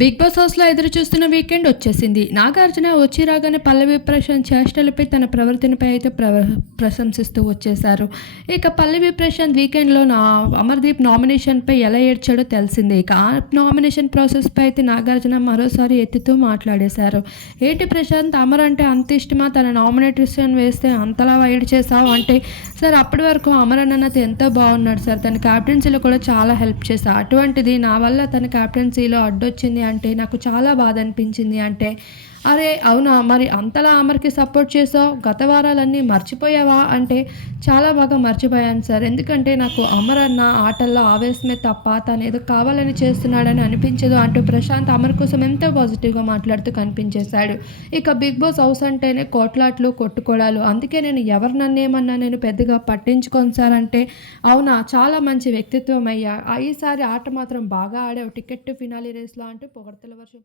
Big boss హౌస్లో ఎదురు చూస్తున్న వీకెండ్ వచ్చేసింది. నాగార్జున వచ్చి రాగానే పల్లవి ప్రశాంత్ చేష్టలపై తన ప్రవర్తనపై అయితే ప్రవ ప్రశంసిస్తూ వచ్చేశారు. ఇక పల్లవి ప్రశాంత్ వీకెండ్లో నా అమర్దీప్ నామినేషన్పై ఎలా ఏడ్చాడో తెలిసిందే. ఇక ఆ నామినేషన్ ప్రాసెస్పై అయితే నాగార్జున మరోసారి ఎత్తుతూ మాట్లాడేశారు. ఏంటి ప్రశాంత్ అమర్ అంటే అంత ఇష్టమా? తన నామినేషన్ వేస్తే అంతలా వైడ్ చేసావు అంటే సార్ అప్పటి వరకు అమర్ అన్నది ఎంతో బాగున్నాడు సార్. తన క్యాప్టెన్సీలో కూడా చాలా హెల్ప్ చేశా అటువంటిది నా వల్ల తన క్యాప్టెన్సీలో అడ్డొచ్చింది అంటే నాకు చాలా బాధ అనిపించింది అంటే అరే అవునా? మరి అంతలా అమర్కి సపోర్ట్ చేసావు? గత వారాలన్నీ మర్చిపోయావా? అంటే చాలా బాగా మర్చిపోయాను సార్. ఎందుకంటే నాకు అమర్ అన్న ఆటల్లో ఆవేశమే తప్ప తను ఏదో కావాలని చేస్తున్నాడని అనిపించదు అంటూ ప్రశాంత్ అమర్ కోసం ఎంతో పాజిటివ్గా మాట్లాడుతూ కనిపించేశాడు. ఇక బిగ్ బాస్ హౌస్ అంటేనే కోట్లాట్లు కొట్టుకోడాలు. అందుకే నేను ఎవరు నన్నేమన్నా నేను పెద్దగా పట్టించుకోను సార్ అంటే అవునా? చాలా మంచి వ్యక్తిత్వం అయ్యా. ఈసారి ఆట మాత్రం బాగా ఆడావు. టికెట్ ఫినాలి రేస్లో అంటూ పొగడతల వర్షం